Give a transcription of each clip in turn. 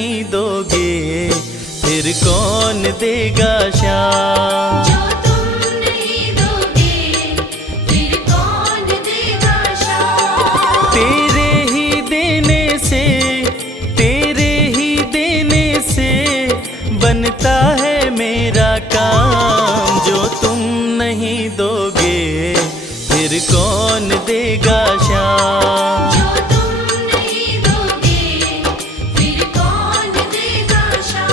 नहीं दोगे फिर कौन देगा शाम। जो तुम नहीं दोगे फिर कौन देगा शाम। तेरे ही देने से, तेरे ही देने से बनता है मेरा काम। जो तुम नहीं दोगे फिर कौन देगा शाम। जो तुम नहीं दोगे फिर कौन देगा शाम।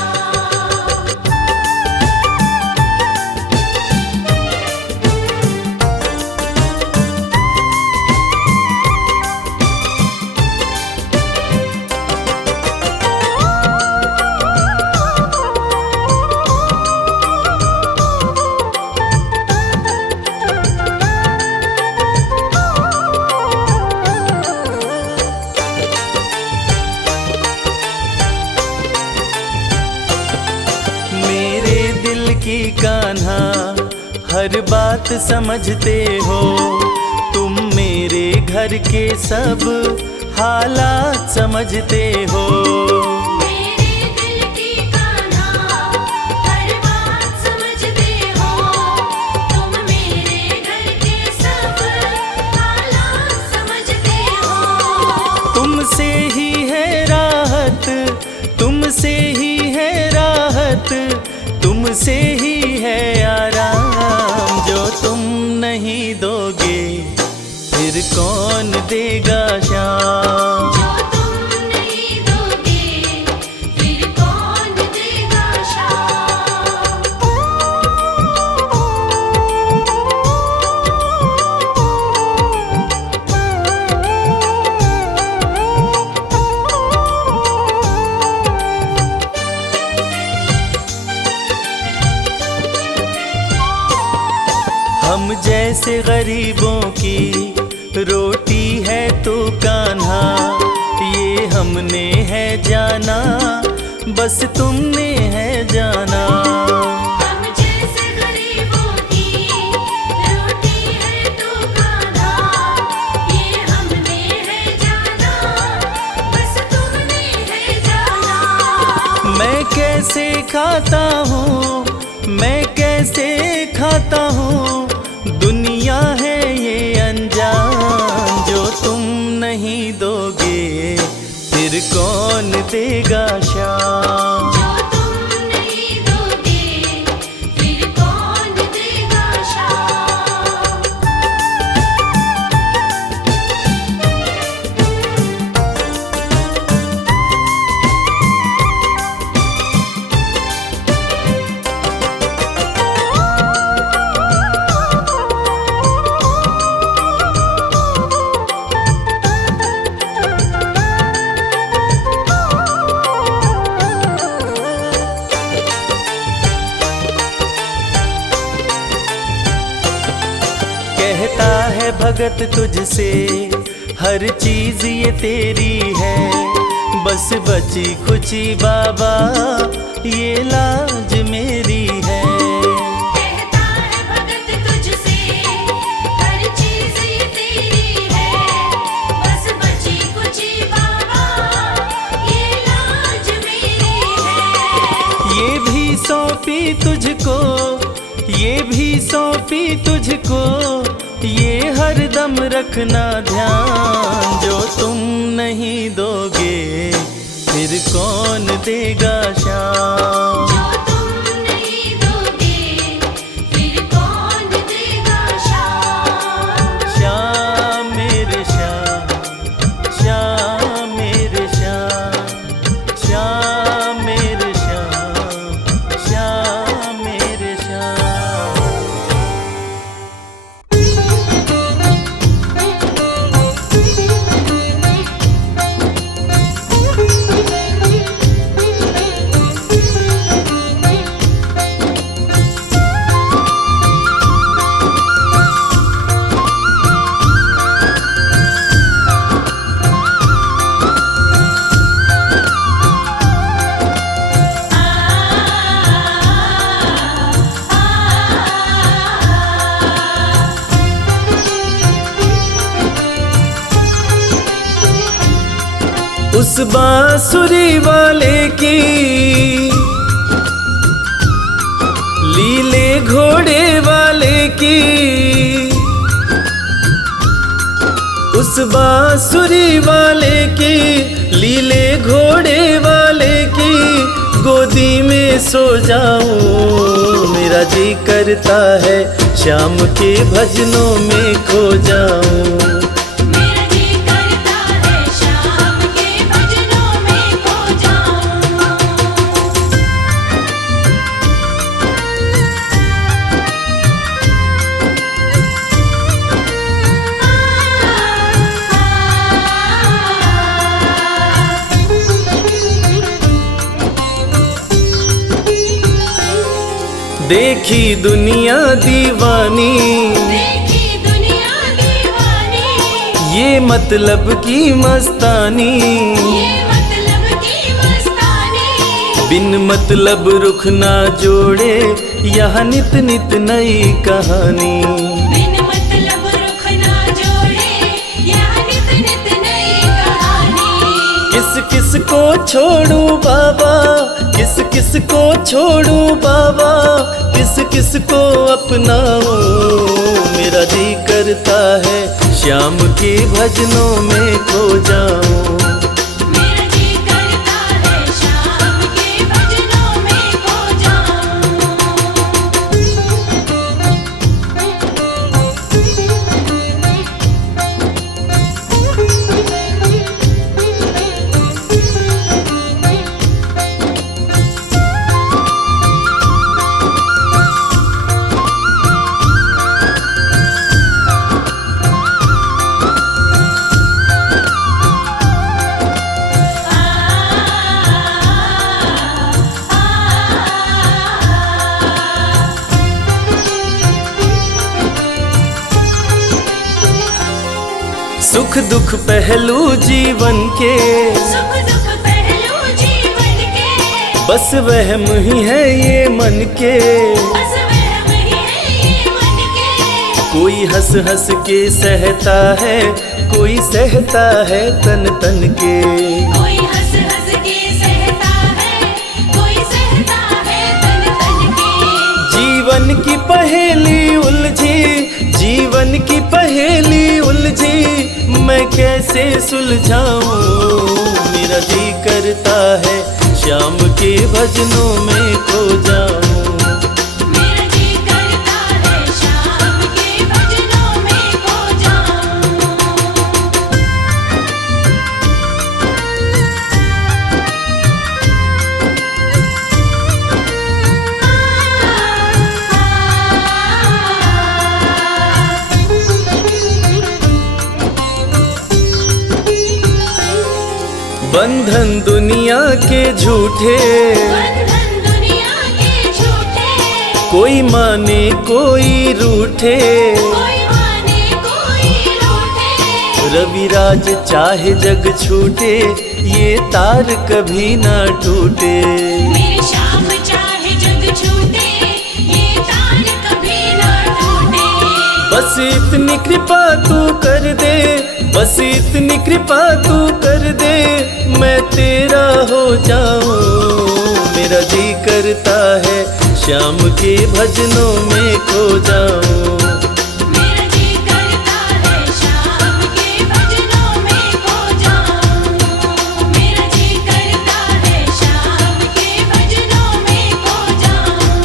मेरे दिल की कान्हा हर बात समझते हो। तुम मेरे घर के सब हालात समझते हो। मेरे दिल की कान्हा हर बात समझते हो। तुम मेरे घर के सब हालात समझते हो। तुमसे ही है राहत, तुमसे ही है राहत, तुमसे ही है आराम। जो तुम नहीं दोगे फिर कौन देगा शाम। जो तुम नहीं दोगे फिर कौन देगा शाम। हम जैसे गरीबों की रोटी है तो कान्हा, ये हमने है जाना बस तुमने है जाना। हम जैसे गरीबों की रोटी है तो कान्हा, ये हमने है जाना बस तुमने है जाना। मैं कैसे खाता हूँ, मैं कैसे खाता हूँ, दुनिया है ये अनजान। जो तुम नहीं दोगे फिर कौन देगा शाम। जो तुम नहीं दोगे फिर कौन देगा शाम। कहता है भगत तुझसे हर चीज ये तेरी है, बस बची खुची बाबा ये लाज मेरी है। कहता है भगत तुझसे हर चीज ये तेरी है, बस बची कुची बाबा ये लाज मेरी है। ये भी सौंपी तुझको, ये भी सौंपी तुझको, ये हर दम रखना ध्यान। जो तुम नहीं दोगे फिर कौन देगा शाम। जो तुम नहीं दोगे फिर कौन देगा शाम। श्याम मेरे श्याम, श्याम मेरे श्याम, श्याम मेरे श्याम, श्याम मेरे श्याम। उस बांसुरी वाले की लीले घोड़े वाले की, उस बांसुरी वाले की लीले घोड़े वाले की गोदी में सो जाऊं। मेरा जी करता है श्याम के भजनों में खो जाऊं। मेरा जी करता है शाम के भजनों में खो जाऊं। देखी दुनिया दीवानी, देखी दुनिया दीवानी, ये मतलब की मस्तानी, ये मतलब की मस्तानी। बिन मतलब रुख ना जोड़े यहाँ नित नित नई कहानी। बिन मतलब रुख ना जोड़े यहाँ नित नित नई कहानी। किस किस को छोड़ू बाबा, किस किस को छोड़ू बाबा, किस किस को अपनाऊं। मेरा जी करता है श्याम के भजनों में खो जाऊं। मेरा जी करता है शाम के भजनों में खो सुख दुख पहलू जीवन के, सुख दुख पहलू जीवन के, बस वहम ही है ये मन के। बस वहम ही है ये मन के। कोई हंस हंस के सहता है, कोई सहता है तन तन के। कोई हंस हंस के सहता है, कोई सहता है तन तन के। जीवन की पहेली उलझी, जीवन की पहेली उलझी, मैं कैसे सुलझाऊं। मेरा जी करता है श्याम के भजनों में खो जाऊं। मेरा जी करता है शाम के भजनों में खो जाऊं। बंधन दुनिया के झूठे, बंधन दुनिया के झूठे, कोई माने कोई रूठे। कोई माने कोई रूठे। रविराज चाहे जग छूटे, ये तार कभी ना टूटे। मेरे शाम चाहे जग छूटे, ये तार कभी ना टूटे। बस इतनी कृपा तू कर दे, बस इतनी कृपा तू कर दे, मैं तेरा हो जाऊं। मेरा जी करता है श्याम के भजनों में खो जाऊं। मेरा जी करता है शाम के भजनों में खो जाऊं। मेरा जी करता है शाम के भजनों में खो जाऊं।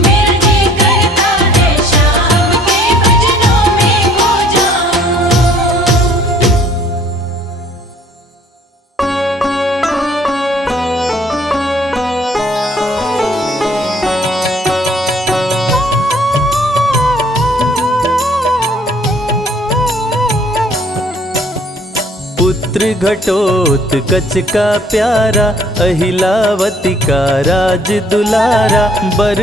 मेरा जी करता है शाम के भजनों में खो जाऊं। पुत्र घटोत्कच का प्यारा, अहिलावती का राज दुलारा, बर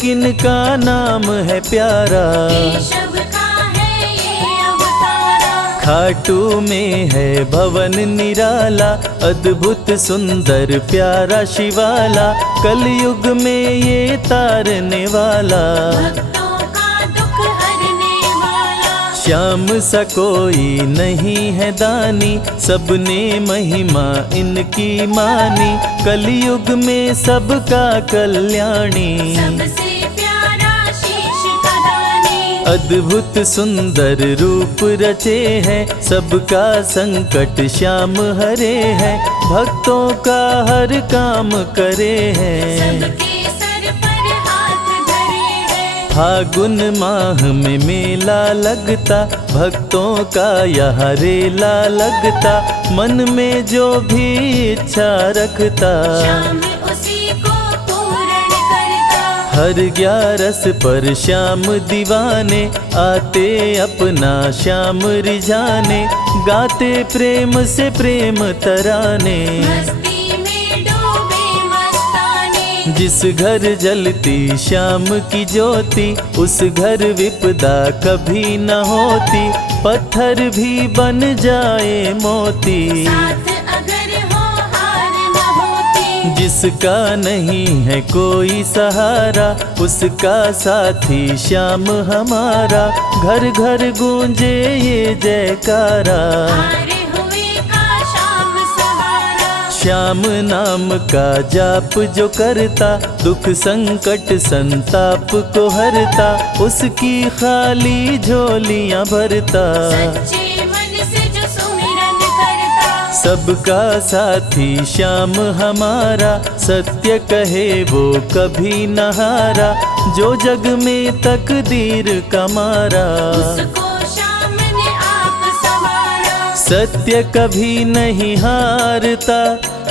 किन का नाम है प्यारा। केशव का है ये अवतारा, खाटू में है भवन निराला, अद्भुत सुंदर प्यारा शिवाला, कलयुग में ये तारने वाला। भक्तों का दुख हरने वाला। श्याम सा कोई नहीं है दानी, सबने महिमा इनकी मानी। कलयुग में सबका कल्याणी, सबसे प्यारा शीश का दानी। अद्भुत सुंदर रूप रचे हैं, सबका संकट श्याम हरे हैं। भक्तों का हर काम करे हैं, सबके सर पर हाथ धरे हैं। फागुन माह में मेला लगता, भक्तों का यहाँ रेला लगता। मन में जो भी इच्छा रखता, श्याम उसी को पूर्ण करता। हर 11 पर श्याम दीवाने, आते अपना श्याम रिझाने। गाते प्रेम से प्रेम तराने, मस्ती में डूबे मस्ताने। जिस घर जलती श्याम की ज्योति, उस घर विपदा कभी न होती। पत्थर भी बन जाए मोती, साथ अगर हो हार न होती। जिसका नहीं है कोई सहारा, उसका साथी श्याम हमारा। घर घर गूंजे ये जयकारा, हारे हुए का श्याम सहारा। श्याम नाम का जाप जो करता, दुख संकट संताप को हरता। उसकी खाली झोलियां भरता, सच्चे मन से जो सुमिरन करता। सबका साथी श्याम हमारा। सत्य कहे वो कभी न हारा, जो जग में तकदीर का मारा। उसको श्याम ने आप संवारा। सत्य कभी नहीं हारता,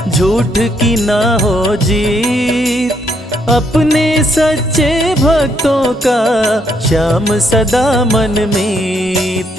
झूठ की ना हो जीत। अपने सच्चे भक्तों का श्याम सदा मन मीत।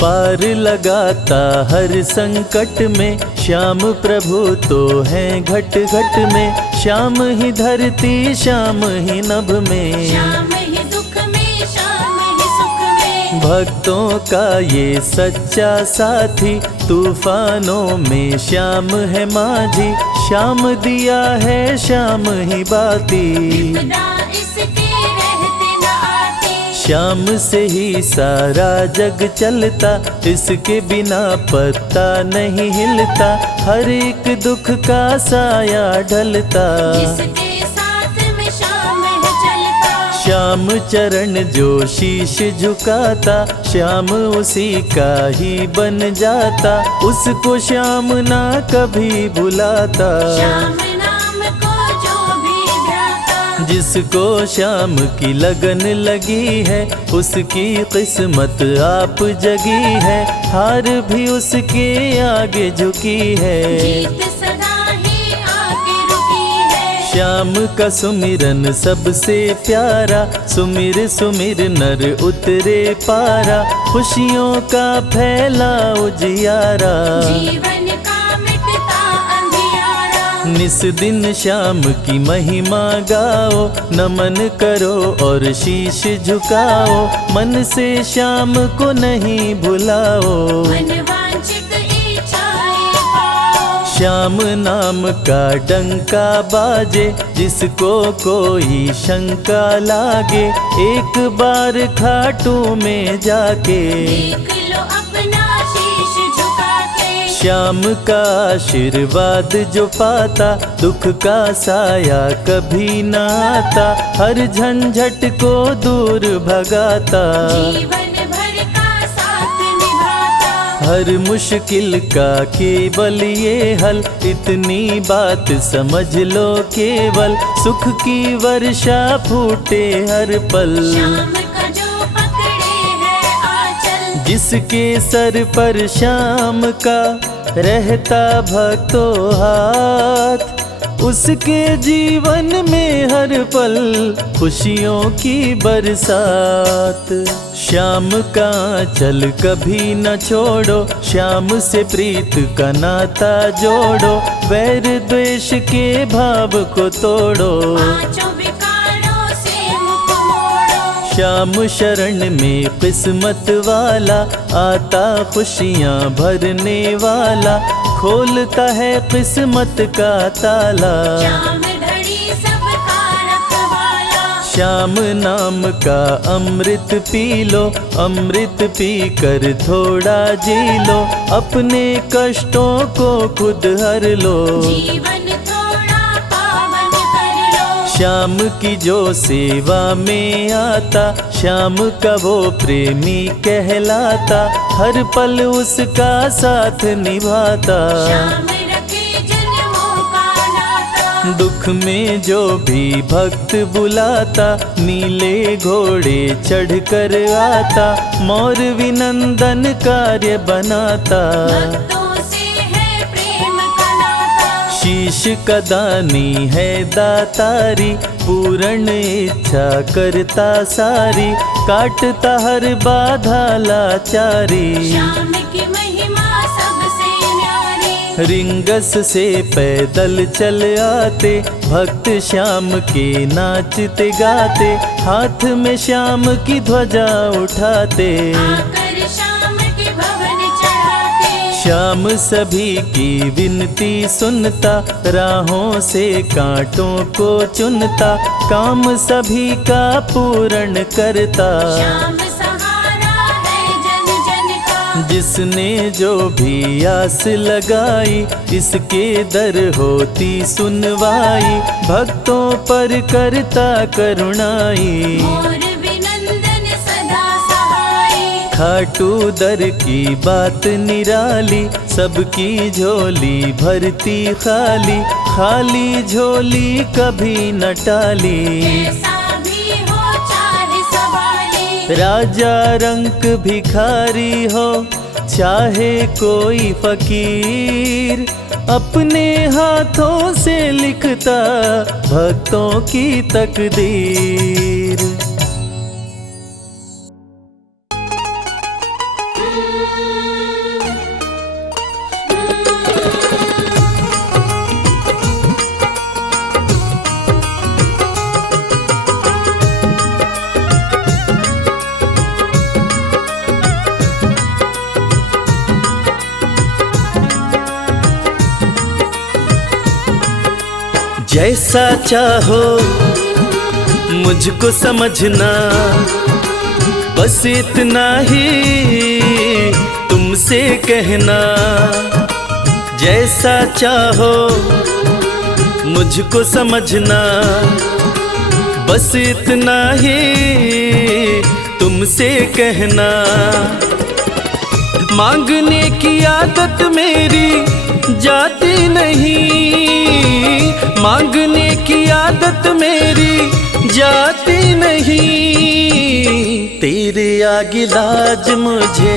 पार लगाता हर संकट में, श्याम प्रभु तो हैं घट घट में। श्याम ही धरती श्याम ही नभ में, श्याम ही दुख में श्याम ही सुख में। भक्तों का ये सच्चा साथी। तूफानों में श्याम है माझी, श्याम दिया है श्याम ही बाती। विपदा इसके रहते न आती। श्याम से ही सारा जग चलता, इसके बिना पत्ता नहीं हिलता। हर एक दुख का साया ढलता, जिसके साथ में श्याम है चलता। श्याम चरण जो शीश झुकाता, श्याम उसी का ही बन जाता। उसको श्याम ना कभी भुलाता, श्याम नाम को जो भी ध्याता। जिसको श्याम की लगन लगी है, उसकी किस्मत आप जगी है। हार भी उसके आगे झुकी है, जीत सदा ही आके रुकी है। श्याम का सुमिरन सबसे प्यारा। सुमिर सुमिर नर उतरे पारा, खुशियों का फैला उजियारा। जीवन का मिटता अंधियारा। निस दिन श्याम की महिमा गाओ, नमन करो और शीश झुकाओ। मन से श्याम को नहीं भुलाओ, मनवांछित इच्छाएं पाओ। श्याम नाम का डंका बाजे, जिसको कोई शंका लागे। एक बार खाटू में जाके, देख लो अपना शीश झुका के। श्याम का आशीर्वाद जो पाता, दुख का साया कभी न आता। हर झंझट को दूर भगाता, जीवन भर का साथ निभाता। हर मुश्किल का केवल ये हल। इतनी बात समझ लो केवल, सुख की वर्षा फूटे हर पल। श्याम का जो पकड़े है आंचल, जिसके सर पर श्याम का रहता भक्तों हाथ, उसके जीवन में हर पल खुशियों की बरसात। श्याम का चल कभी न छोड़ो, श्याम से प्रीत का नाता जोड़ो। वैर द्वेष के भाव को तोड़ो, पांचों विकारों से मुख मोड़ो। श्याम शरण में किस्मत वाला, आता खुशियाँ भरने वाला। खोलता है किस्मत का ताला, श्याम धड़ी सबका रखवाला। श्याम नाम का अमृत पी लो, अमृत पी कर थोड़ा जी लो, अपने कष्टों को खुद हर लो। जीवन थोड़ा पावन कर लो। श्याम की जो सेवा में आता, श्याम का वो प्रेमी कहलाता, हर पल उसका साथ निभाता। श्याम रखे जन्मों का नाता। दुख में जो भी भक्त बुलाता, नीले घोड़े चढ़ कर आता, मोर विनंदन कार्य बनाता। भक्तों से है प्रेम का नाता। शीश का दानी है दातारी, पूर्ण इच्छा करता सारी, काटता हर बाधा लाचारी। श्याम की महिमा सबसे न्यारी। रिंगस से पैदल चल आते, भक्त श्याम के नाचते गाते, हाथ में श्याम की ध्वजा उठाते। आकर श्याम के भवन चढ़ाते। श्याम सभी की विनती सुनता, राहों से कांटों को चुनता, काम सभी का पूर्ण करता। श्याम सहारा है जन जन का। जिसने जो भी आस लगाई, इसके दर होती सुनवाई, भक्तों पर करता करुणाई। मोर विनंदन सदा सहाय। खाटू दर की बात निराली, सबकी झोली भरती खाली, खाली झोली कभी न टाली। कैसा भी हो चाहे सवाली। राजा रंक भिखारी हो, चाहे कोई फकीर, अपने हाथों से लिखता भक्तों की तकदीर। जैसा चाहो मुझको समझना, बस इतना ही तुमसे कहना। जैसा चाहो मुझको समझना, बस इतना ही तुमसे कहना। मांगने की आदत मेरी जाती नहीं, मांगने की आदत मेरी जाती नहीं, तेरे आगे लाज मुझे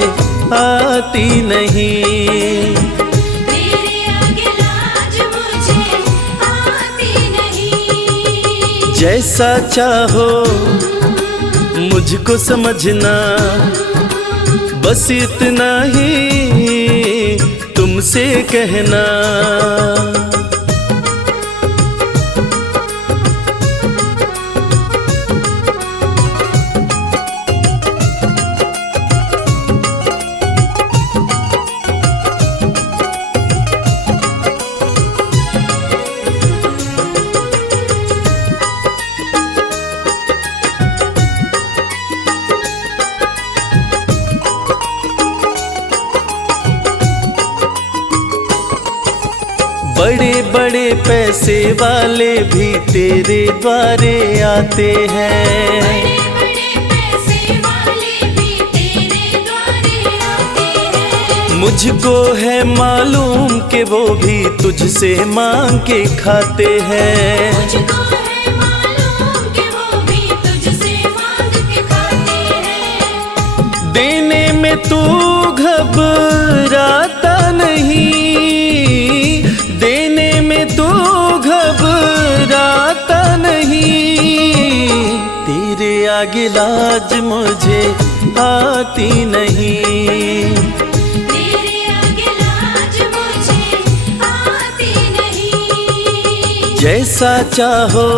आती नहीं। तेरे आगे लाज मुझे आती नहीं। जैसा चाहो मुझको समझना, बस इतना ही तुमसे कहना। बड़े बड़े पैसे वाले भी तेरे द्वारे आते हैं। बड़े बड़े पैसे वाले भी तेरे द्वारे आते हैं। मुझको है मालूम कि वो भी तुझसे मांग के खाते हैं। मुझको है मालूम कि वो भी तुझसे मांग के खाते हैं। देने में तू घबराता नहीं, देने में तू घबराता नहीं, तेरे आगे लाज मुझे आती नहीं। तेरे आगे लाज मुझे आती नहीं। जैसा चाहो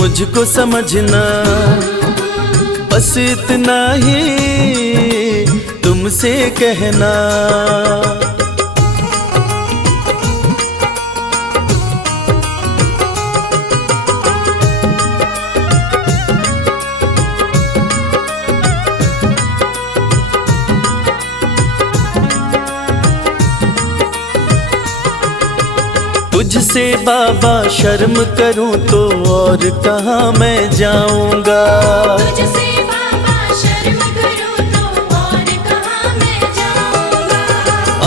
मुझको समझना, बस इतना ही तुमसे कहना। तुझसे बाबा शर्म करूं तो और कहाँ मैं जाऊंगा। तुझसे बाबा शर्म करूं तो और कहाँ मैं जाऊंगा।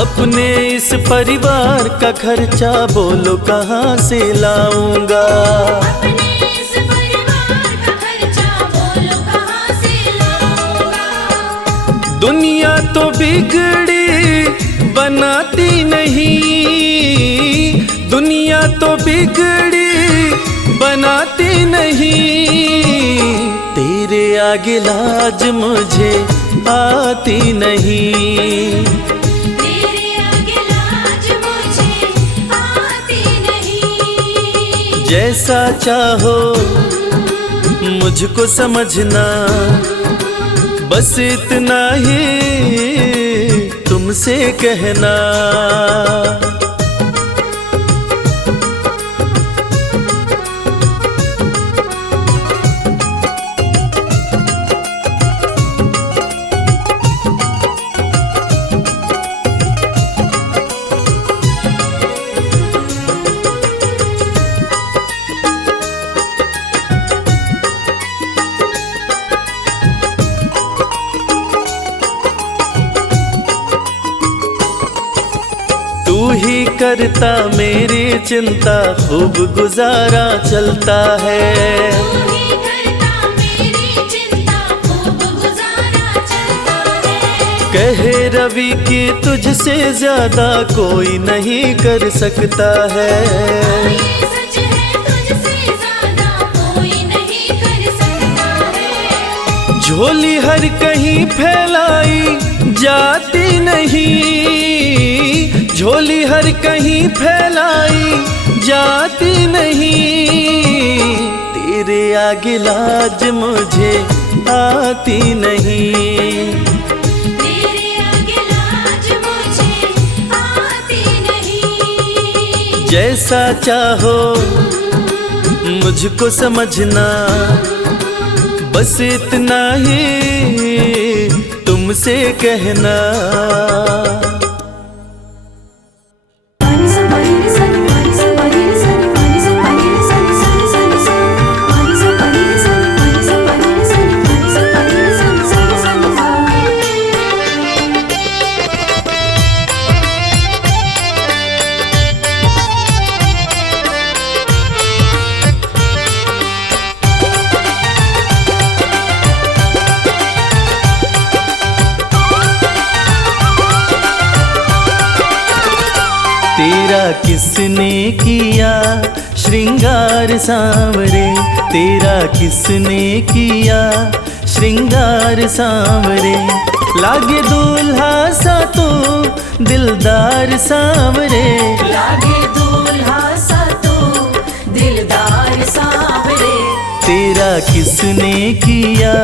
अपने इस परिवार का खर्चा बोलो कहाँ से लाऊंगा। अपने इस परिवार का खर्चा बोलो कहाँ से लाऊंगा। दुनिया तो बिगड़ी बनाती नहीं, दुनिया तो बिगड़ी बनाती नहीं, तेरे आगे लाज मुझे आती नहीं। तेरे आगे लाज मुझे आती नहीं। जैसा चाहो मुझको समझना, बस इतना ही तुमसे कहना। तू ही करता मेरी चिंता, खूब गुजारा चलता है। तू ही करता मेरी चिंता, खूब गुजारा चलता है। कहे रवि कि तुझसे ज्यादा कोई नहीं कर सकता है। ये सच है, तुझसे ज्यादा कोई नहीं कर सकता है। झोली हर कहीं फैलाई जाती नहीं, झोली हर कहीं फैलाई जाती नहीं, तेरे आगे लाज मुझे आती नहीं। तेरे आगे लाज मुझे आती नहीं। जैसा चाहो मुझको समझना, बस इतना ही तुमसे कहना। तेरा किसने किया श्रृंगार सांवरे, तेरा किसने किया श्रृंगार सांवरे, लागे दूल्हा सा तो दिलदार सांवरे, लागे दूल्हा सा तो दिलदार सांवरे। तेरा किसने किया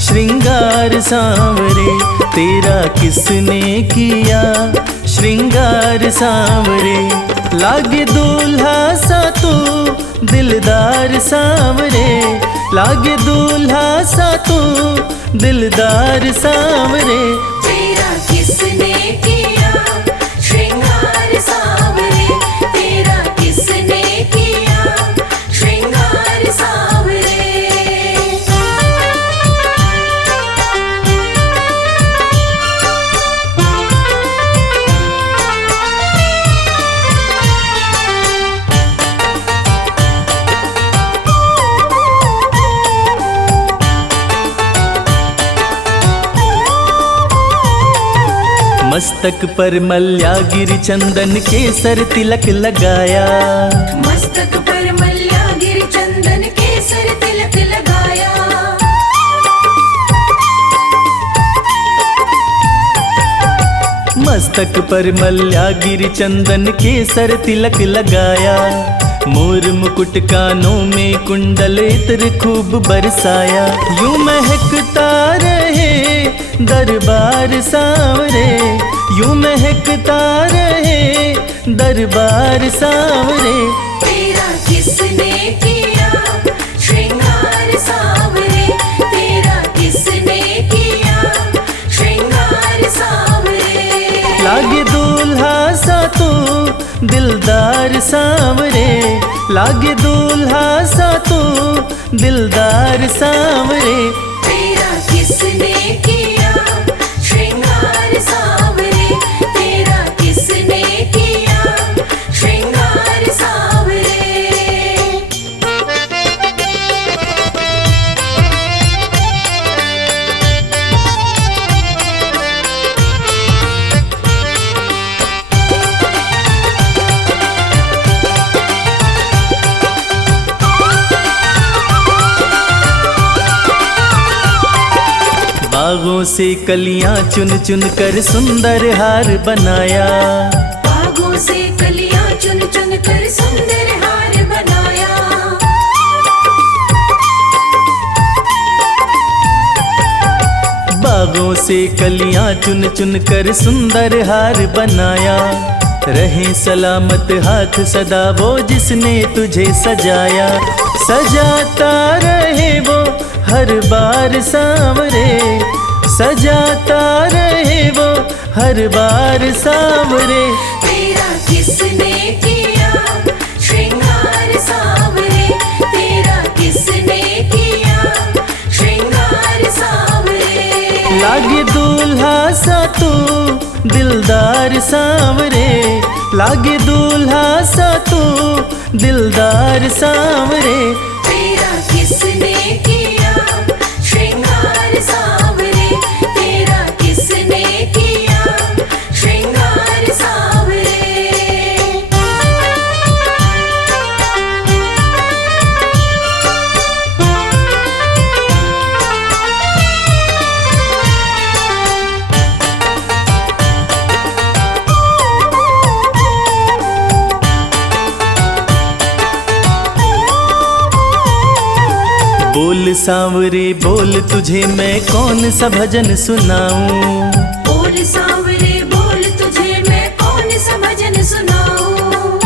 श्रृंगार सांवरे, तेरा किसने किया श्रृंगार सांवरे, लागे दूल्हा सा तो दिलदार सांवरे, लागे दूल्हा सा तो दिलदार सांवरे। तेरा किसने किया श्रृंगार सांवरे, तेरा किसने किया श्रृंगार सांवरे। मस्तक पर मल्यागिरी चंदन केसर तिलक लगाया, मस्तक पर मल्यागिरी चंदन केसर तिलक लगाया। मस्तक पर मल्यागिरी चंदन केसर तिलक लगाया, मोर मुकुट कानों में कुंडल इत्र खूब बरसाया, यूं महकता रहे दरबार सांवरे, यूं महकता रहे दरबार सांवरे। तेरा किसने किया श्रृंगार सांवरे, तेरा किसने किया श्रृंगार सांवरे। लागे दूल्हा सा तो दिलदार दिलदार सांवरे, लागे दूल्हा सा तू दिलदार सांवरे। तेरा किसने किया श्रृंगार सांवरे, तेरा किसने किया श्रृंगार सांवरे। बागों से कलियां चुन चुन कर सुंदर हार बनाया, बागों से कलियां चुन चुन कर सुंदर हार बनाया। बागों से कलियां चुन चुन कर सुंदर हार बनाया। रहे सलामत हाथ सदा वो जिसने तुझे सजाया, सजाता रहे वो हर बार सांवरे, सजाता रहे वो हर बार सांवरे। तेरा किसने किया श्रृंगार सांवरे, तेरा किसने किया श्रृंगार सांवरे। लागे दूल्हा सा तू दिलदार सांवरे, लागे दूल्हा सा तू दिलदार सांवरे। तेरा किसने किया श्रृंगार सांवरे, तेरा किसने किया श्रृंगार सांवरे। बोल सांवरे बोल तुझे मैं कौन सा भजन सुनाऊं, बोल सांवरे बोल तुझे मैं कौन सा भजन सुनाऊं।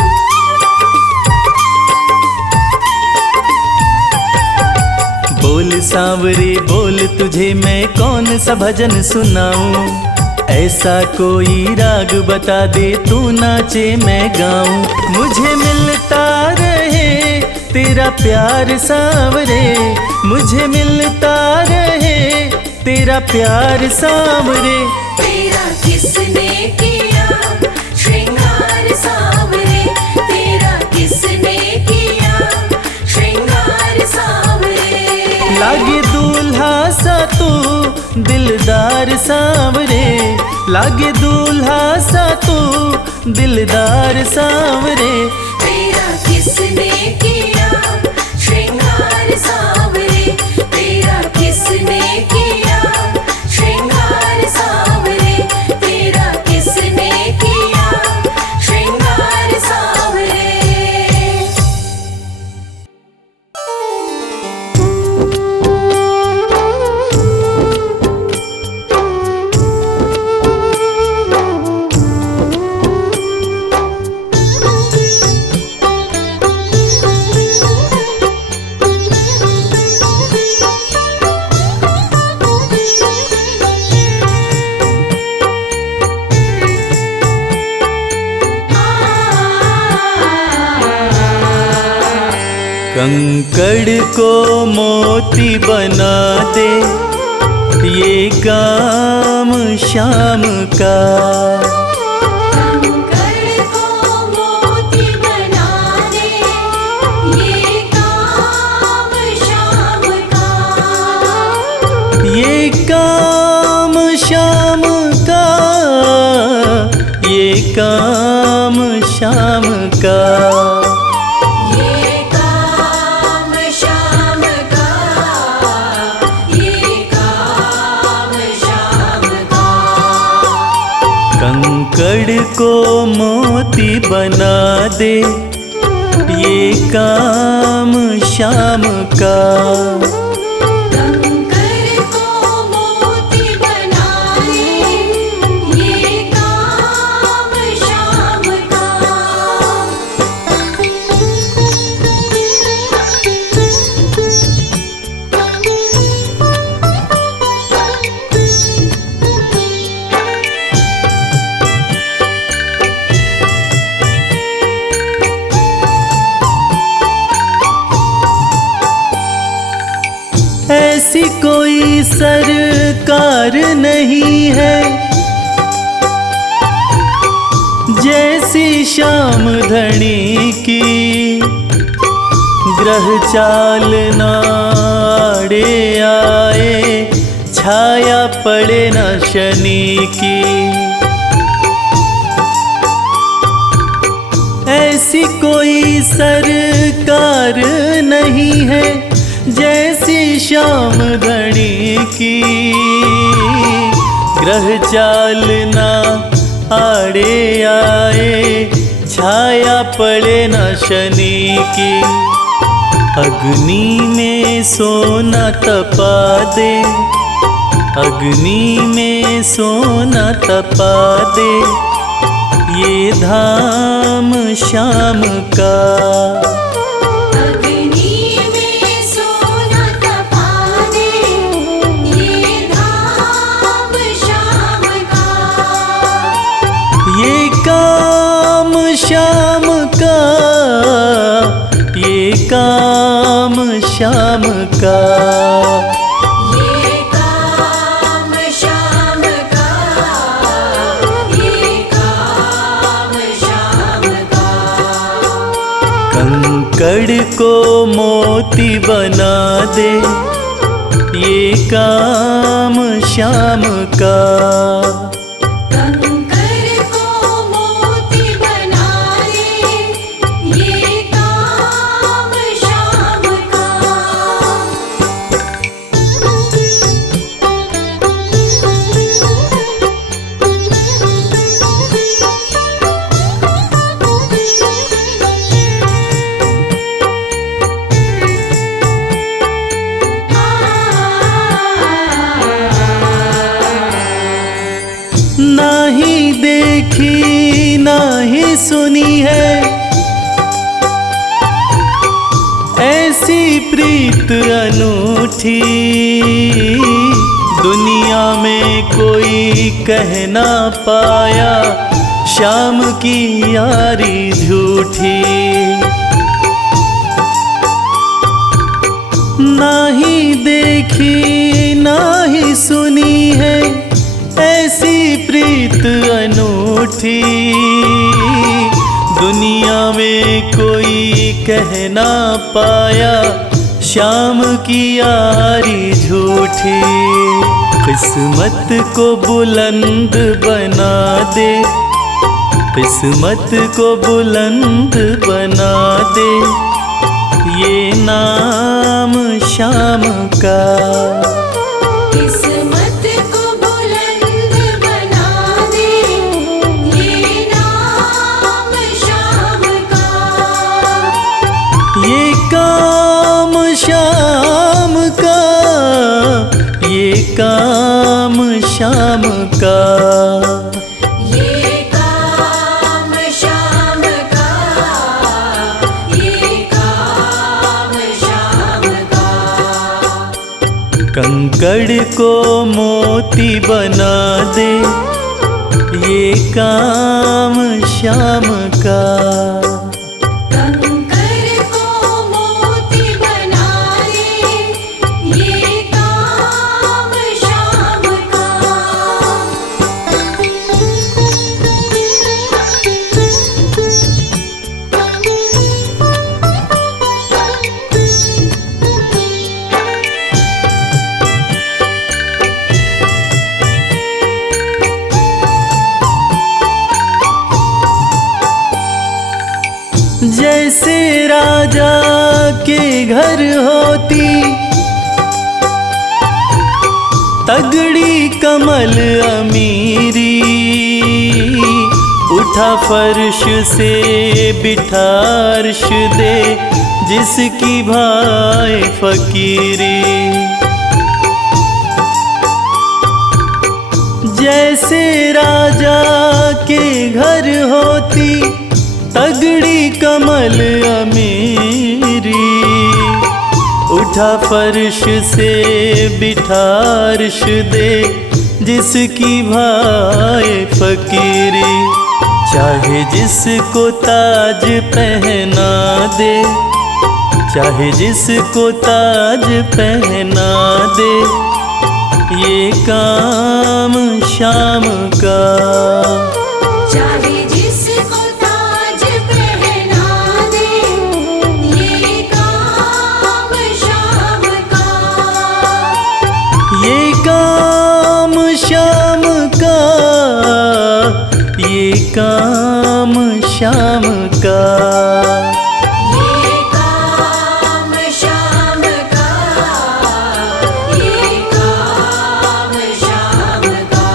बोल सांवरे बोल तुझे मैं कौन सा भजन सुनाऊं। ऐसा कोई राग बता दे तू नाचे मैं गाऊं। मुझे मिलता रहे तेरा प्यार सांवरे, मुझे मिलता रहे तेरा प्यार सांवरे। तेरा किसने किया श्रृंगार सांवरे, तेरा किसने किया श्रृंगार सांवरे। लागे दूल्हा सा तू दिलदार सांवरे, लागे दूल्हा सा तू दिलदार सांवरे। तेरा किसने किया श्रृंगार सांवरे, तेरा किसने किया श्रृंगार सांवरे, तेरा किसने किया श्रृंगार सांवरे। कंकड़ को मोती बना दे ये काम शाम का, कंकड़ को मोती बना दे ये काम शाम का, ये काम शाम का, ये काम शाम का। ये काम शाम का, ये काम शाम का। कंकड़ को मोती बना दे ये काम शाम का, कंकड़ को मोती बना दे ये काम शाम का। सरकार नहीं है, जैसी श्याम धनी की ग्रह चालना आड़े आए, छाया पड़े न शनि की। ऐसी कोई सरकार नहीं है, जैसी श्याम धनी की ग्रह चालना आड़े आए, छाया पड़े न शनि की। अग्नि में सोना तपा दे, अग्नि में सोना तपा दे, ये धाम श्याम का। अग्नि में सोना तपा दे, ये धाम श्याम का। ये काम श्याम का, ये काम श्याम का। ये काम श्याम का, ये काम श्याम का। कंकड़ को मोती बना दे, ये काम श्याम का। कंकर को मोती बना दे, ये काम श्याम का। नाही देखी नाही सुनी है, ऐसी प्रीत अनूठी, दुनिया में कोई कह ना पाया, श्याम की यारी झूठी। नाही देखी नाही सुनी है, ऐसी प्रीत अनूठी, दुनिया में कोई कह ना पाया, श्याम की यारी झूठी। किस्मत को बुलंद बना दे, किस्मत को बुलंद बना दे, ये नाम श्याम का। किस्मत को बुलंद बना दे, ये नाम श्याम का। ये काम श्याम का, ये काम श्याम का। ये काम श्याम का, ये काम श्याम का। कंकड़ को मोती बना दे, ये काम श्याम का। कंकर को मोती बना दे, ये काम श्याम का। जैसे राजा के घर होती तगड़ी कमल अमीरी, उठा फर्श से बिठा अर्श दे, जिसकी भाई फकीरी। जैसे राजा के घर होती तगड़ी कमल अमीरी, उठा फर्श से बिठा अर्श दे, जिसकी भाई फकीरी। चाहे जिसको ताज पहना दे, चाहे जिसको ताज पहना दे, ये काम शाम का। चाहे जिसको ताज पहना दे, ये काम शाम का। ये काम शाम का, ये काम शाम का। ये काम शाम का, ये काम शाम का।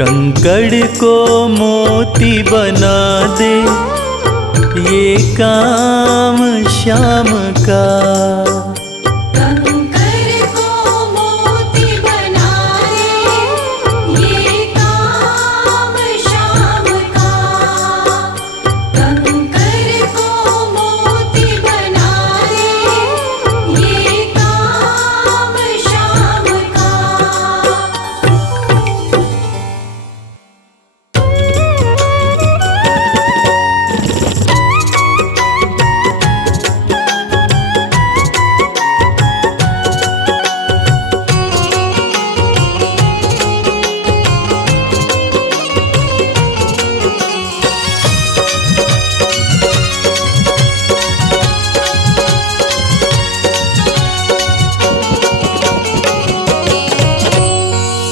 कंकड़ को मोती बना दे, ये काम शाम का। कंकर को मोती बना दे, ये काम शाम का। कंकर को मोती बना दे, ये काम शाम का।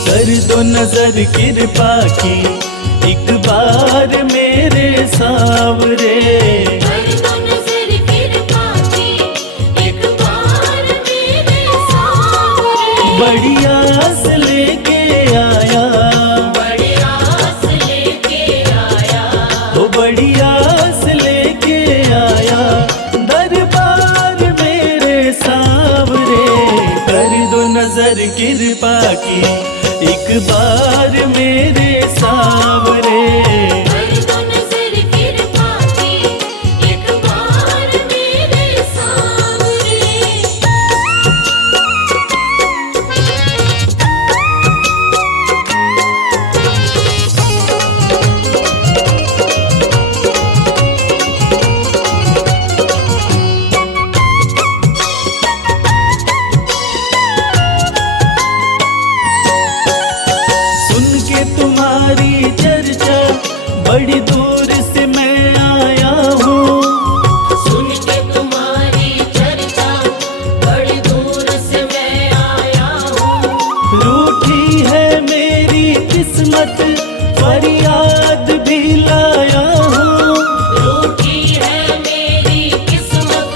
कर दो नजर कृपा की एक बार मेरे सावरे। कर दो नजर कृपा की, एक बार मेरे सावरे। बड़ी आस लेके आया, बड़ी आस लेके आया। वो बड़ी आस लेके आया, दरबार मेरे सावरे। कर दो नजर कृपा की एक बार मेरे सावरे। कर दो नजर कृपा की, एक बार मेरे सावरे। सुन के तुम्हारी चर्चा बड़ी दूर से मैं आया हूँ। सुन के तुम्हारी चर्चा, बड़ी दूर से मैं आया हूँ। रूठी है मेरी किस्मत, फरियाद भी लाया हूँ। रूठी है मेरी किस्मत,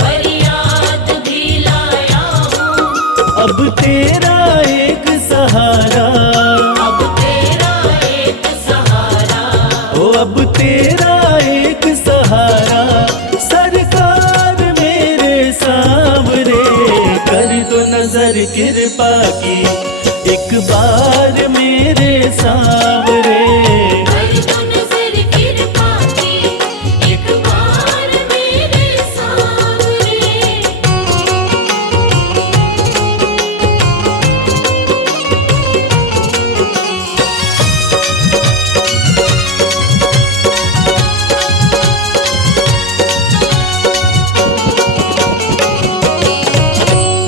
फरियाद भी लाया हूँ। अब तेरा एक सहारा, अब तेरा एक सहारा। ओ अब तेरा एक सहारा, सरकार मेरे सावरे। कर दो नजर कृपा की एक बार मेरे सावरे। कर दो नजर कृपा की, एक बार मेरे सावरे।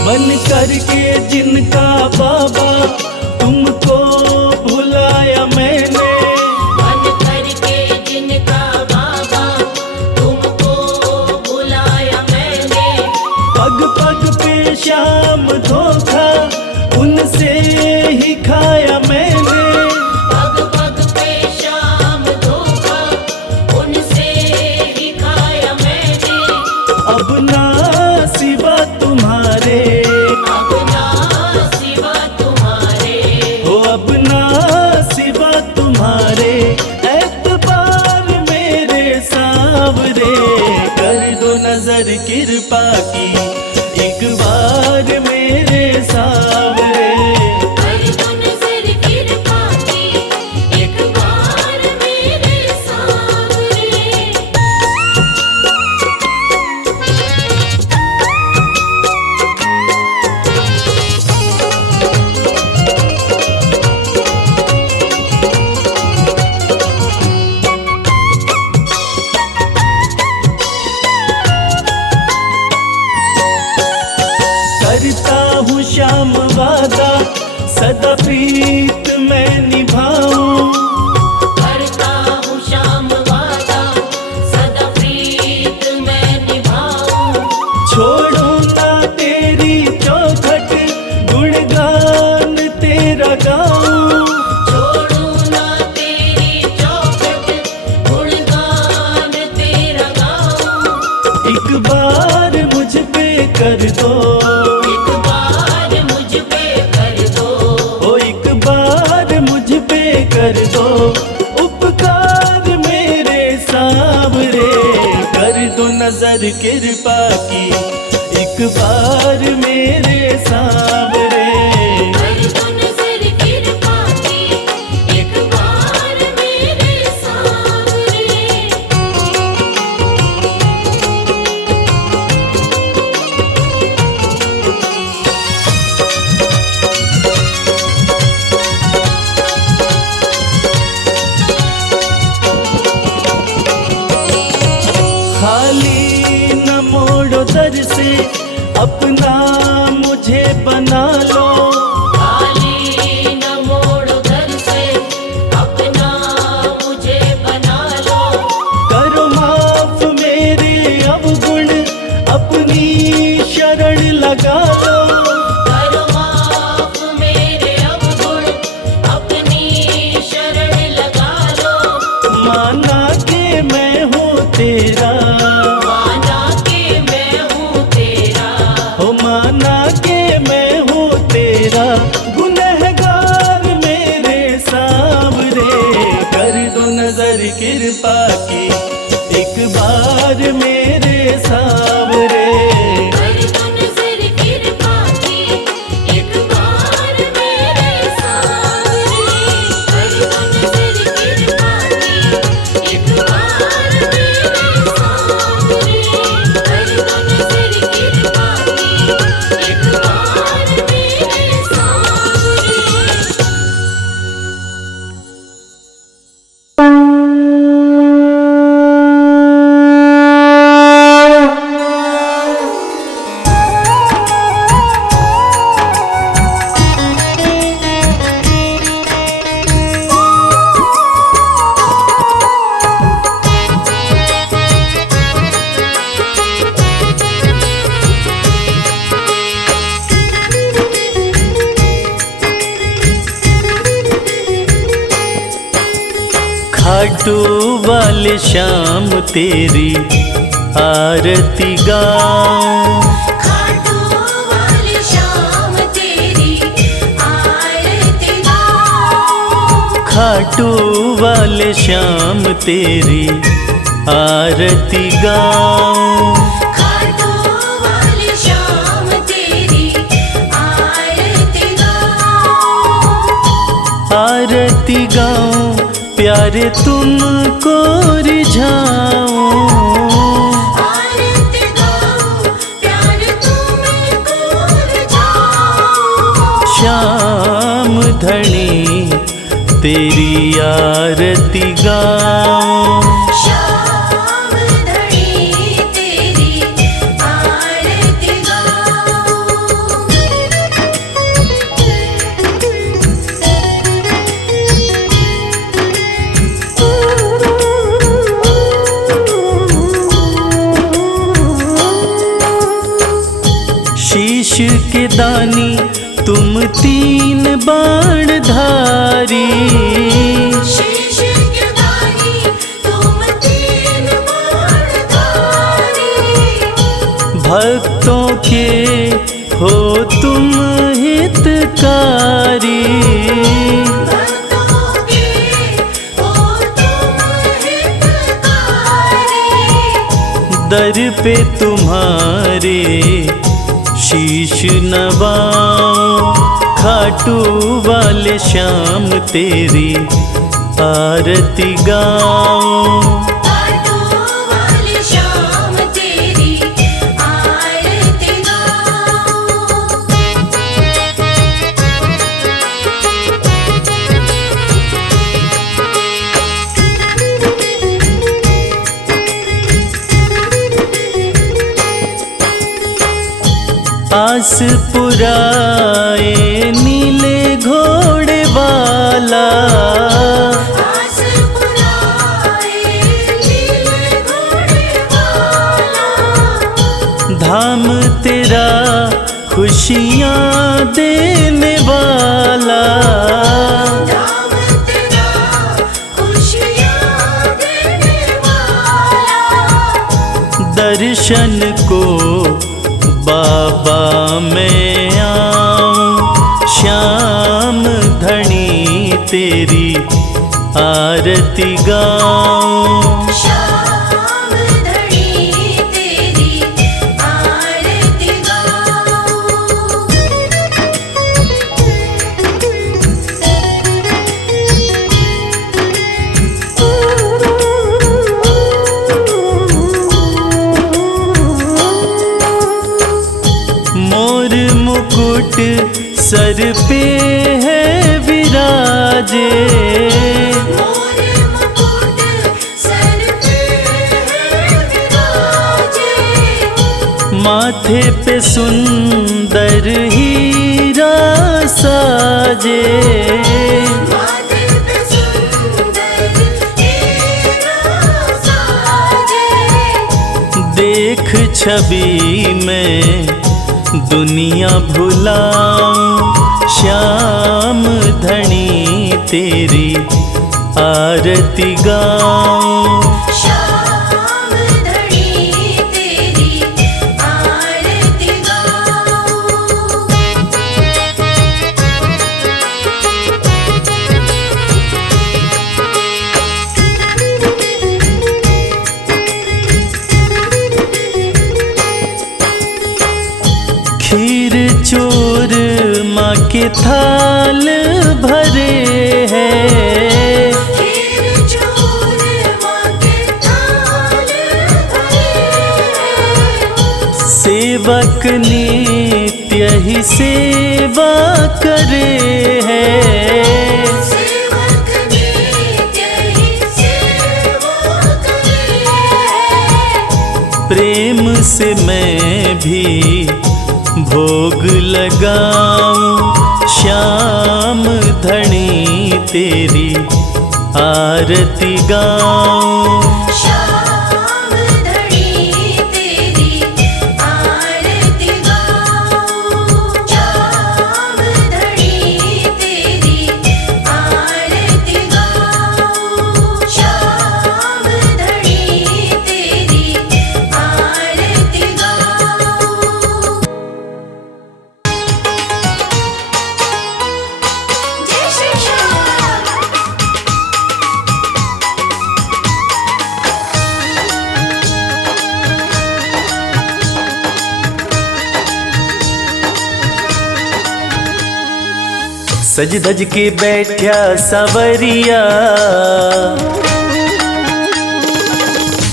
बन करके जिनका बाबा तुमको भुलाया मैंने। मन करके जिनका बाबा तुमको बुलाया मैंने। पग पग पे शाम धोखा उनसे ही खाया मैंने। पग पग पे शाम धोखा, उनसे ही खाया मैंने। अब ना सिवा तुम्हारे, अब ना सिवा तुम्हारे। हो अब ना सिवा तुम्हारे, एतबार मेरे सावरे। कर दो नजर कृपा की एक बार मेरे सावरे। कर दो नजर कृपा की, एक बार मेरे सावरे। करता सदा प्रीत मैं निभाऊं, करता हूँ शाम वादा, सदा प्रीत मैं निभाऊं। छोड़ूं ना तेरी चौखट, गुणगान तेरा गाऊं। छोड़ूं ना तेरी चौखट, गुणगान तेरा गाऊं। एक बार मुझ पे कर दो, एक बार मुझ पे कर दो, ओ एक बार मुझ पे कर दो उपकार मेरे सांवरे। कर दो नजर कृपा की एक बार मेरे सांवरे। कर दो नजर कृपा की एक बार मेरे सांवरे। खाली न मोड़ो दर से, अपना मुझे बना लो। खाली न मोड़ो दर से, अपना मुझे बना लो। करो माफ मेरे अवगुण, अपनी शरण लगा लो। करो माफ मेरे अवगुण, अपनी शरण लगा लो। माना के मैं हूँ तेरा, माना के मैं हूँ तेरा, हो माना के मैं हूँ तेरा। गुनहगार मेरे सांवरे। कर दो नजर कृपा की एक बार मेरे सांवरे। कर दो नजर कृपा की एक बार मेरे सांवरे। कर दो नजर कृपा की एक बार मेरे सांवरे। कर दो नजर कृपा की एक बार मेरे सांवरे। खाटू वाले श्याम तेरी आरती गाऊं। खाटू वाले श्याम तेरी आरती गाऊं। खाटू वाले श्याम तेरी आरती गाऊं। खाटू वाले श्याम तेरी आरती गाऊं। आरती गाऊं प्यारे तुमको रिझाऊं। आरती गाऊं प्यारे तुमको रिझाऊं। श्याम धनी तेरी आरती गाऊं। श्याम धनी तेरी आरती गाऊं। शीश के दानी तुम तीन बाण धारी। शीश के दानी तुम तीन बाणधारी। भक्तों के हो तुम हितकारी। भक्तों के हो तुम हितकारी। दर पे तुम्हारे शीश नवाऊं। खाटू वाले श्याम तेरी आरती गाऊं। खाटू वाले श्याम तेरी आरती गाऊं। आस पुराए नीले घोड़ धाम तेरा खुशियाँ देने वाला, धाम तेरा खुशियाँ देने वाला। दर्शन को बाबा मैं आऊं, श्याम धनी तेरी आरती गाऊं। श्याम धनी तेरी आरती गाऊं। मोर मुकुट सर पे है विराजे, मोर मुकुट सर पे है विराजे। माथे पे सुंदर हीरा साजे, माथे पे सुंदर हीरा साजे। देख छवि में दुनिया भुलाऊं, श्याम धनी तेरी आरती गाऊं। श्याम धनी तेरी आरती गाऊं। खीर चोर माँ के थाल भरे हैं, खीर चोर माँ के थाल भरे। सेवक नित्य ही सेवा करे हैं। सेवक नित्य ही सेवा करे। प्रेम से मैं भी भोग लगाऊं, श्याम धनी तेरी आरती गाऊं। श्याम धनी तेरी आरती गाऊं। श्याम धनी तेरी आरती गाऊं। श्याम धनी तेरी आरती गाऊं। जय श्री श्याम। सज धज के बैठा सवरिया,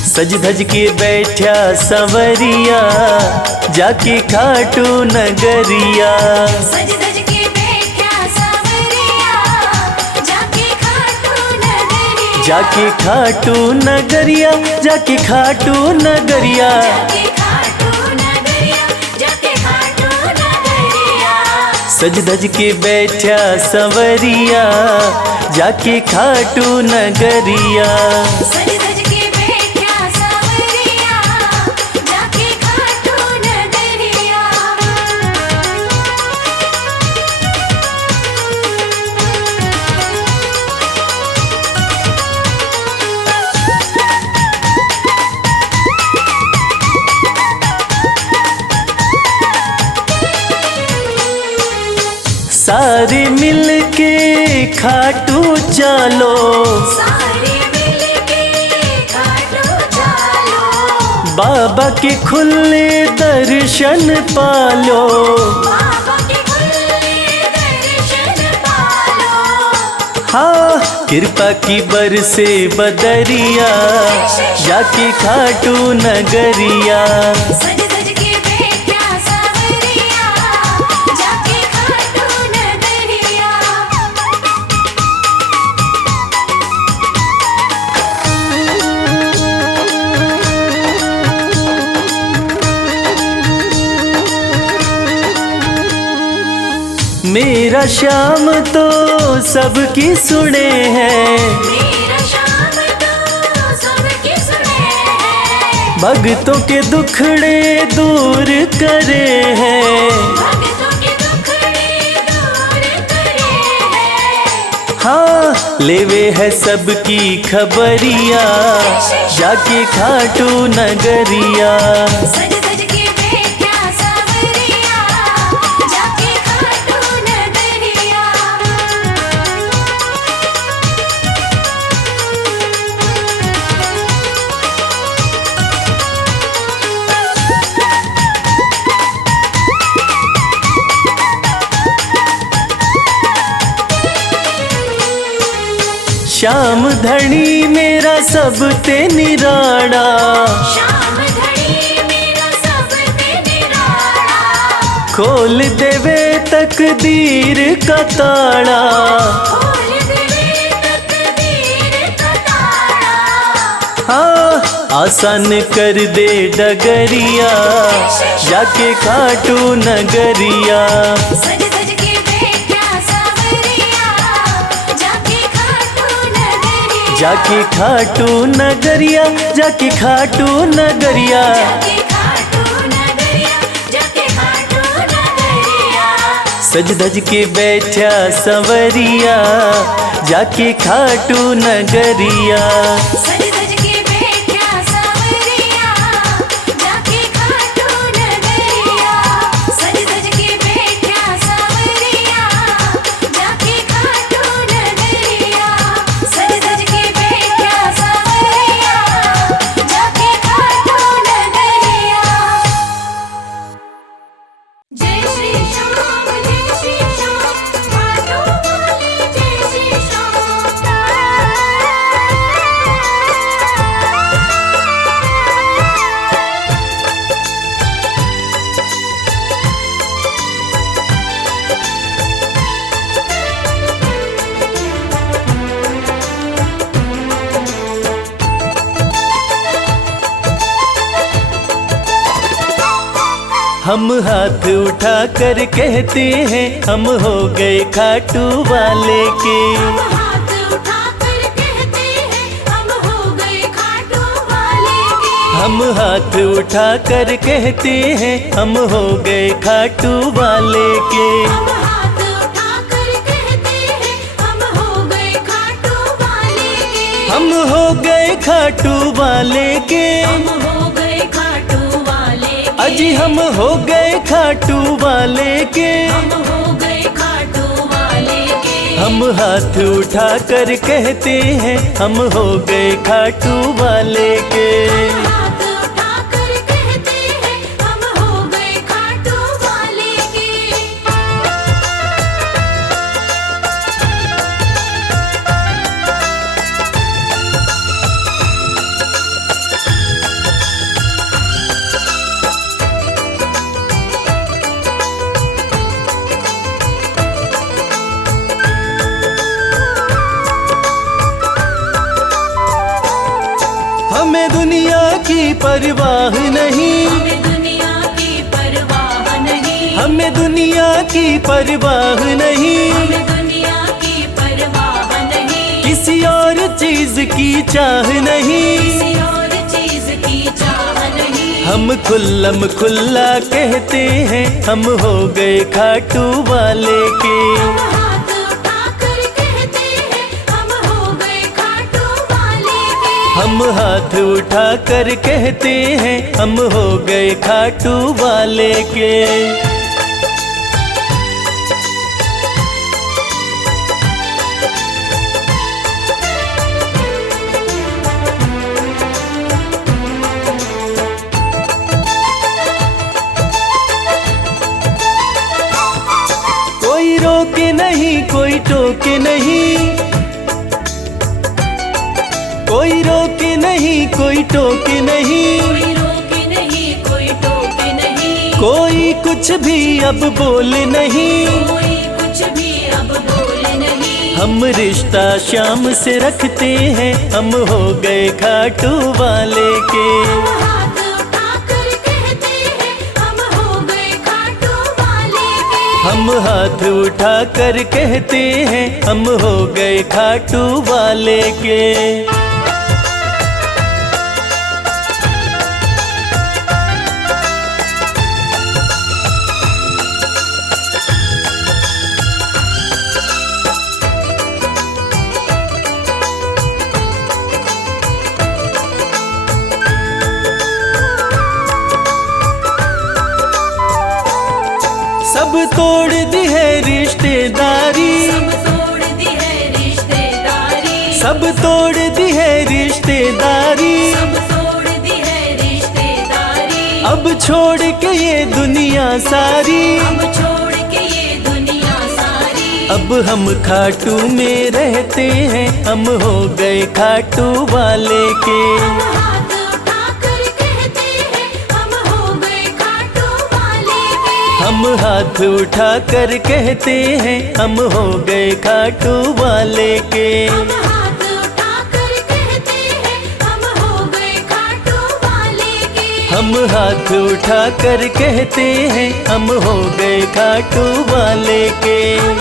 सज धज के बैठा सवरिया, जाके खाटू नगरिया। सज धज के बैठा सावरिया, जाके खाटू नगरिया। जाके खाटू नगरिया, जाके खाटू नगरिया। जाके खाटू नगरिया, जाके खाटू नगरिया। सज धज के बैठा सवरिया, जाके खाटू नगरिया। सज धज के बैठा सावरिया, जाके खाटू नगरिया। सारे मिलके खाटू चलो, सारे मिलके खाटू चलो। बाबा के खुले दर्शन पालो। बाबा के खुले दर्शन पालो। हाँ कृपा की बरसे बदरिया, जाके खाटू नगरिया। सज धज के बैठा सावरिया, जाके खाटू नगरिया। मेरा श्याम तो सबकी सुने हैं, मेरा श्याम तो सबकी सुने हैं। भक्तों के दुखड़े दूर करे हैं, भक्तों के दुखड़े दूर करे हैं। हाँ लेवे है सबकी खबरिया, जाके खाटू नगरिया। सज सज के बैठा सावरिया, जाके खाटू नगरिया। श्याम धनी मेरा सब ते निराड़ा, श्याम धनी मेरा सब ते निराड़ा। खोल देवे तकदीर का ताड़ा। खोल देवे तकदीर का ताड़ा। हाँ आसान कर दे डगरिया, जाके खाटू नगरिया। सज सज के बैठा सावरिया, जाके खाटू नगरिया। जाके खाटू नगरिया, जाके खाटू नगरिया। जाके खाटू नगरिया, जाके खाटू नगरिया। सज धज के बैठा सवरिया, जाके खाटू नगरिया। सज सज के बैठा सावरिया, जाके खाटू नगरिया। सज सज के बैठा सावरिया, जाके खाटू नगरिया। सज सज के बैठा सावरिया, जाके खाटू नगरिया। जय श्री श्याम, जय श्री श्याम, खाटू वाले जय श्री श्याम। हम हाथ उठा कर कहते हैं, हम हो गए खाटू वाले के। हम हाथ उठाकर कहते हैं, हम हो गए खाटू वाले के। हम हाथ उठा कर कहते हैं, हम हो गए खाटू वाले के। हम हाथ उठाकर कहते हैं, हम हो गए खाटू वाले के। हम हो गए खाटू वाले के। हम हो गए खाटू वाले के। अजी हम हो गए खाटू वाले के। हम हो गए खाटू वाले के। हम हाथ उठा कर कहते हैं, हम हो गए खाटू वाले के। हम हाथ उठाकर कहते हैं, हम हो गए खाटू वाले के। हमें दुनिया की परवाह नहीं, हमें दुनिया की परवाह नहीं। हमें दुनिया की परवाह नहीं। हमें दुनिया की परवाह नहीं। किसी और चीज की चाह नहीं। किसी और चीज की चाह नहीं। हम खुल्लम खुल्ला कहते हैं, हम हो गए खाटू वाले के। हम हाथ उठाकर कहते हैं, हम हो गए खाटू वाले के। हम हाथ उठा कर कहते हैं, हम हो गए खाटू वाले के। कोई रोके नहीं, कोई टोके नहीं। कोई रोके नहीं, कोई टोके नहीं। कोई रोके नहीं, कोई टोके नहीं। कोई कुछ भी अब बोले नहीं। कोई कुछ भी अब बोले नहीं। हम रिश्ता श्याम से रखते हैं, हम हो गए खाटू वाले के। हम हाथ उठाकर कहते हैं, हम हो गए खाटू वाले के। हम हाथ उठा कर कहते हैं, हम हो गए खाटू वाले के। सब तोड़ दी है रिश्तेदारी, सब तोड़ दी है रिश्तेदारी, सब तोड़ दी है रिश्तेदारी। सब तोड़ दी है रिश्तेदारी। अब छोड़ के ये दुनिया सारी, अब छोड़ के ये दुनिया सारी। अब हम खाटू में रहते हैं, हम हो गए खाटू वाले के। हम हाथ उठाकर कहते हैं, हम हो गए खाटू वाले के। हम हाथ उठाकर कहते हैं, हम हो गए खाटू वाले के। हम हाथ उठाकर कहते हैं, हम हो गए खाटू वाले के। हम हाथ उठाकर कहते हैं, हम हो गए खाटू वाले के। हम